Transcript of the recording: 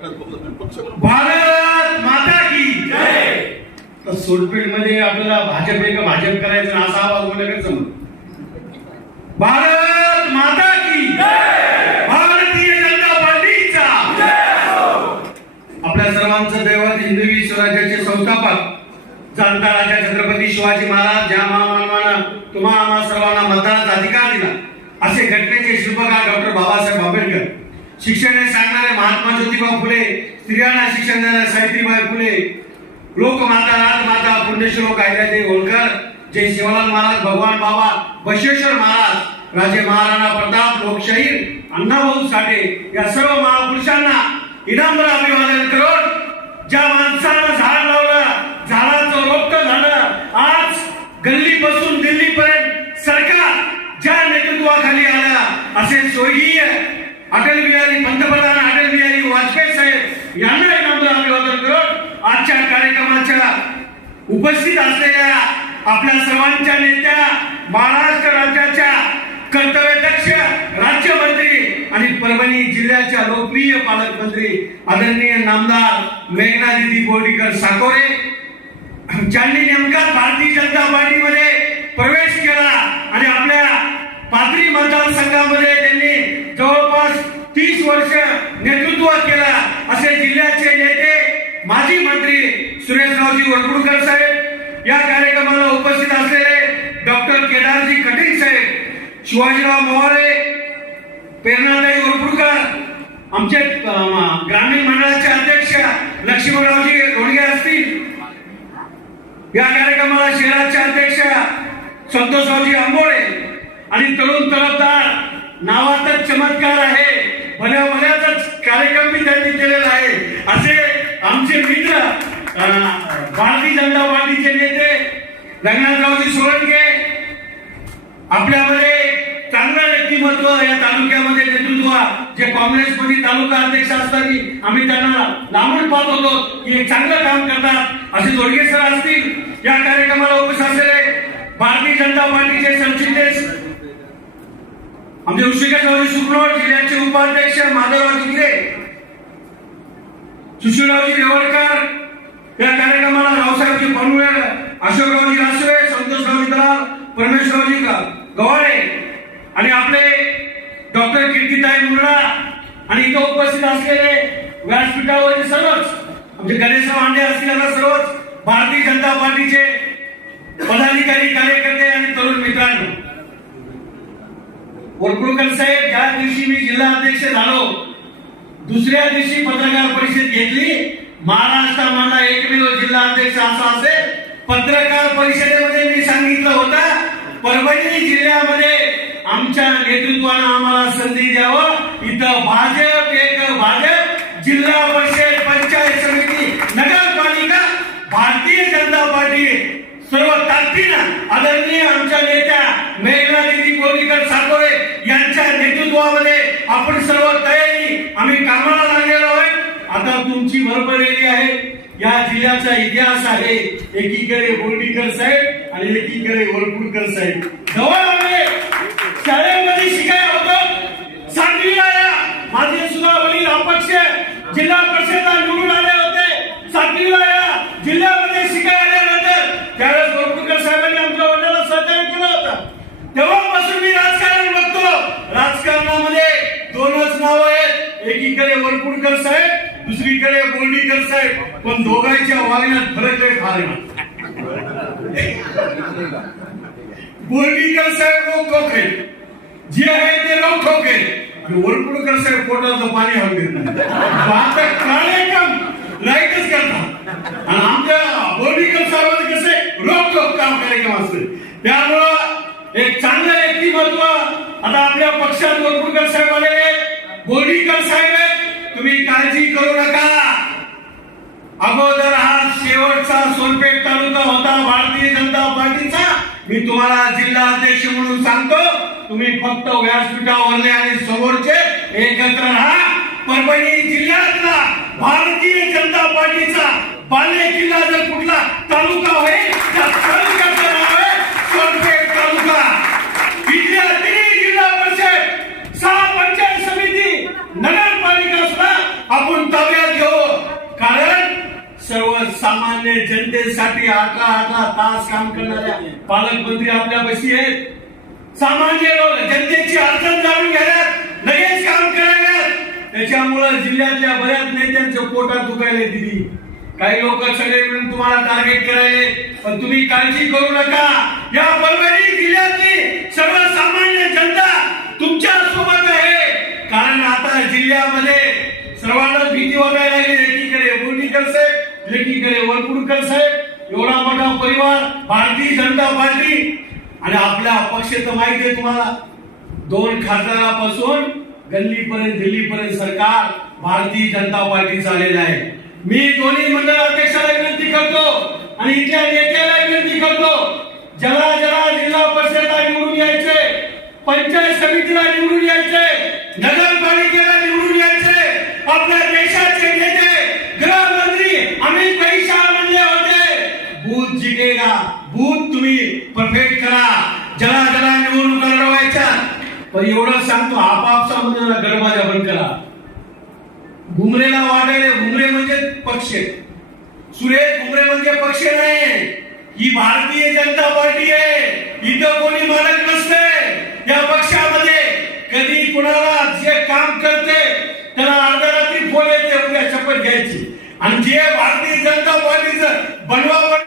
भारत माता की तर सोनपेठमध्ये आपल्याला भाजप एक भाजप करायचं आणि असा आवाज बोलायला समज भारत माता की भारतीय जनता पार्टीचा! आपल्या सर्वांचं दैवत हिंदवी स्वराज्याचे संस्थापक जाणता राजा छत्रपती शिवाजी महाराज ज्या महामानवानं तुम्हा आम्हा सर्वांना मतदानाचा अधिकार दिला असे घटनेचे शिल्पकार डॉक्टर बाबासाहेब आंबेडकर. शिक्षण हे सांगणारे महात्मा ज्योतिबा फुले स्त्रियांना शिक्षण देणारे सावित्रीबाई फुले लोकमाता राजमाता पुण्यश्लोक अहिल्यादेवी होळकर जय शिवलाल महाराज भगवान बाबा बशेश्वर महाराज राजे महाराणा प्रताप लोकशाहीर अण्णाभाऊ साठे या सर्व महापुरुषांना इनामवर अभिवादन करून ज्या माणसानं झाड लावलं झाडाचं रोपट झालं आज गल्लीपासून दिल्लीपर्यंत सरकार ज्या नेतृत्वाखाली आलं असे स्वर्गीय अटल बिहारी पंतप्रधान अटल बिहारी वाजपेयी साहेब यांना इनामदार अभिवादन करत आजच्या कार्यक्रमाच्या उपस्थित असलेल्या आपल्या सर्वांच्या नेत्या महाराष्ट्र राज्याच्या कर्तव्यदक्ष राज्यमंत्री आणि परभणी जिल्ह्याच्या लोकप्रिय पालकमंत्री आदरणीय नामदार मेघनादिदी बोर्डीकर साकोरे ज्यांनी नेमका भारतीय जनता पार्टीमध्ये प्रवेश केला आणि आपल्या पाथरी मतदारसंघामध्ये त्यांनी वर्ष नेतृत्व केला. असे जिल्ह्याचे नेते माजी मंत्री सुरेशरावजी वरपुडकर साहेब या कार्यक्रमाला उपस्थित असलेले डॉक्टर केदारजी कटिंग साहेब शिवाजीराव मोहरे प्रेरणादाई वरपुडकर आमचे ग्रामीण मंडळाचे अध्यक्ष लक्ष्मणरावजी रोडगे असतील. या कार्यक्रमाला शहराचे अध्यक्ष संतोषरावजी आंबोळे आणि तरुण तलबदार नावातच चमत्कार आहे. भल्या भल्याचाच कार्यक्रम मी त्यांनी केलेला आहे. असे आमचे मित्र भारतीय जनता पार्टीचे नेते रंगनाथरावजी सोळंके आपल्यामध्ये चांगलं व्यक्तिमत्व या तालुक्यामध्ये नेतृत्व जे काँग्रेसमध्ये तालुका अध्यक्ष असताना आम्ही त्यांना लांबून पाहत होतो की एक चांगलं काम करतात. असे जोडगे सर असतील. या कार्यक्रमाला उपस्थित असलेले भारतीय जनता पार्टीचे सरचिटणीस आमचे ऋषिकेशरावजी सुकलोड जिल्ह्याचे उपाध्यक्ष माधवराव जिगरे सुशीलरावजी रेवळकर या कार्यक्रमाला रावसाहेबजी पनवेळ अशोकरावजी रासवे संतोषरावजी दलाल परमेश्वररावजी गवाळे. आणि आपले डॉक्टर कीर्तीताई मुंडा आणि इथं उपस्थित असलेले व्यासपीठावरील सर्वच आमचे गणेशराव आंडे असतील सर्वच भारतीय जनता पार्टीचे पदाधिकारी कार्यकर्ते आणि तरुण वरकुळकर साहेब ज्या दिवशी मी जिल्हा अध्यक्ष झालो दुसऱ्या दिवशी पत्रकार परिषद घेतली. महाराष्ट्रामधला एकमेव जिल्हा अध्यक्ष असा असेल. पत्रकार परिषदेमध्ये मी सांगितलं होतं परभणी जिल्ह्यामध्ये आमच्या नेतृत्वानं आम्हाला संधी द्यावं. इथं भाजप एक भाजप जिल्हा परिषद पंचायत समिती नगरपालिका भारतीय जनता पार्टी सर्व ताकदीनं आदरणीय आमच्या नेत्या मेघना दिदी कोलीकर साकोरे यांच्या नेतृत्वामध्ये आपण सर्व तयारी आम्ही कामाला लागलेलो आहोत. आता तुमची भरभरलेली आहे. या जिल्ह्याचा इतिहास आहे एकीकडे बोर्डीकर साहेब आणि एकीकडे वरपुडकर साहेब. जवळ आले शाळेमध्ये शिकाय होतो. सातवीला या. माझे सुद्धा वडील अपक्ष जिल्हा परिषदला निवडून आले होते सातवीला या जिल्ह्यामध्ये शिकाय आल्यानंतर त्यावेळेस वरपुडकर साहेबांनी आमच्या वडिलांना सहकार्य केलं होतं तेव्हापासून मी राजकारण बघतो राजकारणामध्ये दोनच नाव आहेत कुडकर साहेब दुसरीकडे बोर्डीकर साहेब पण दोघांच्या वागण्यात फरक आहे फार बोर्डीकर साहेब रोख ठोके. जे आहे ते रोख ठोके. आहेत वरपुडकर साहेब पोटाचं पाणी हवे आता काळे काम लाईटच करतात. आणि आमच्या बोर्डीकर साहेबांचं कसे रोख ठोक काम कार्यक्रम असते. त्यामुळं एक चांगलं व्यक्तिमत्व आता आपल्या पक्षात वरपुडकर साहेब आले. बोर्डीकर साहेब आहेत. तुम्ही काळजी करू नका. अगोदर हा शेवटचा सोनपेठ तालुका होता भारतीय जनता पार्टीचा. मी तुम्हाला जिल्हा अध्यक्ष म्हणून सांगतो तुम्ही फक्त व्यासपीठावरले आणि समोरचे एकत्र राहा. परभणी जिल्ह्यातला भारतीय जनता पार्टीचा बाले जिल्हा जर कुठला तालुका होईल त्या तालुक्याचं नाव आहे सोनपेठ तालुका. इथल्या तिन्ही जिल्हा परिषद सहा पंचायत समिती नगरपालिका सुद्धा आपण ताब्यात सर्वसामान्य जनतेसाठी अठरा अठरा तास काम करणाऱ्या पालकमंत्री आपल्या बशी आहेत. सामान्य लोक जनतेची अडचण जाणून घेण्यात लगेच काम कराव्यात त्याच्यामुळं जिल्ह्यातल्या बऱ्याच नेत्यांच्या पोटात दुखायला दिली. काही लोक सगळे मिळून तुम्हाला टार्गेट करायले पण तुम्ही काळजी करू नका. या परभणी जिल्ह्यातली सर्वसामान्य जनता तुमच्यासोबत आहे. कारण आता जिल्ह्यामध्ये सर्वांना भीती वाटायला लागली एकीकडे बोलणी करते एकीकडे वरपुडकर साहेब एवढा मोठा परिवार भारतीय जनता पार्टी आणि आपल्या पक्ष तर माहिती आहे तुम्हाला दोन खासदारापासून गल्लीपर्यंत दिल्लीपर्यंत सरकार भारतीय जनता पार्टी चाललेलं आहे. मी दोन्ही मंडळ अध्यक्षाला विनंती करतो आणि इथल्या नेत्याला विनंती करतो ज्याला ज्याला जिल्हा परिषदला निवडून यायचे पंचायत समितीला निवडून यायचे नगरपालिकेला निवडून यायचे आपल्या देशाचे नेते पण एवढं सांगतो आपापसा मध्ये गरबाजा बंद करा. घुमरेला वाटायला घुमरे म्हणजे पक्ष. सुरेश घुमरे म्हणजे पक्ष नाही. ही भारतीय जनता पार्टी आहे. इथं कोणी मालक नसते. या पक्षामध्ये कधी कुणाला जे काम करते त्याला अर्ध्या रात्री फोन येते उद्या शपथ घ्यायची. आणि जे भारतीय जनता पार्टीचं बनवा